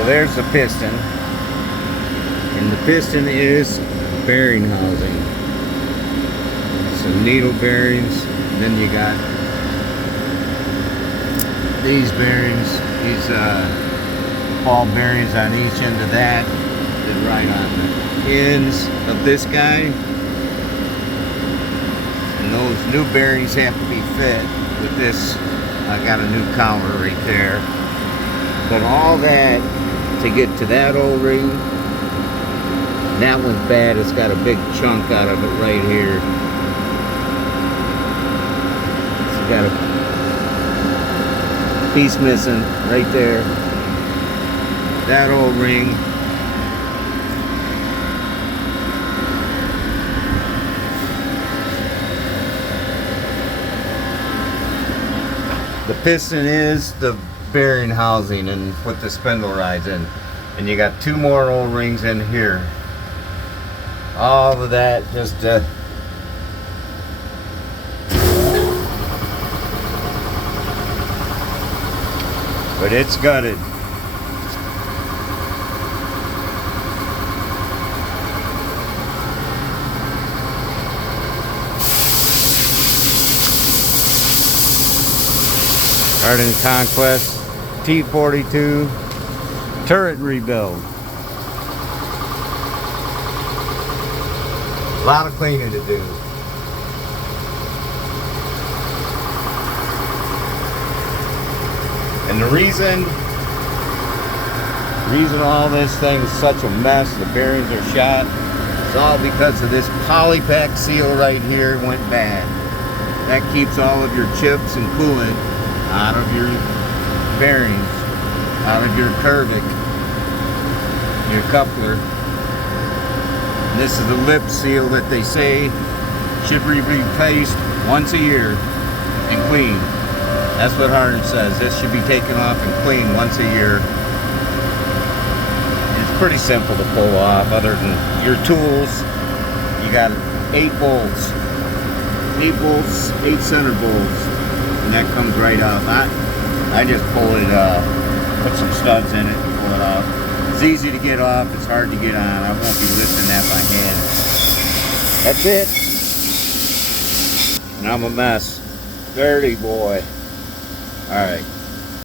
So there's the piston, and the piston is bearing housing. Some needle bearings, and then you got these bearings, these ball bearings on each end of that, and right on the ends of this guy. And those new bearings have to be fit with this. I got a new counter right there. But all that to get to that O-ring, that one's bad. It's got a big chunk out of it right here. It's got a piece missing right there. That O-ring. The piston is the bearing housing and put the spindle rides in, and you got two more O-rings in here. All of that just but it's gutted. Hardinge Conquest T42 turret rebuild. A lot of cleaning to do. And the reason all this thing is such a mess, the bearings are shot, it's all because of this polypack seal right here went bad. That keeps all of your chips and coolant out of your bearings, out of your curvic, your coupler. And this is the lip seal that they say should be replaced once a year and clean. That's what Hardinge says. This should be taken off and cleaned once a year. It's pretty simple to pull off, other than your tools. You got 8 bolts, 8 center bolts. And that comes right off. I just pull it, put some studs in it and pull it off. It's easy to get off, it's hard to get on. I won't be lifting that by hand. That's it. And I'm a mess. Dirty boy. Alright.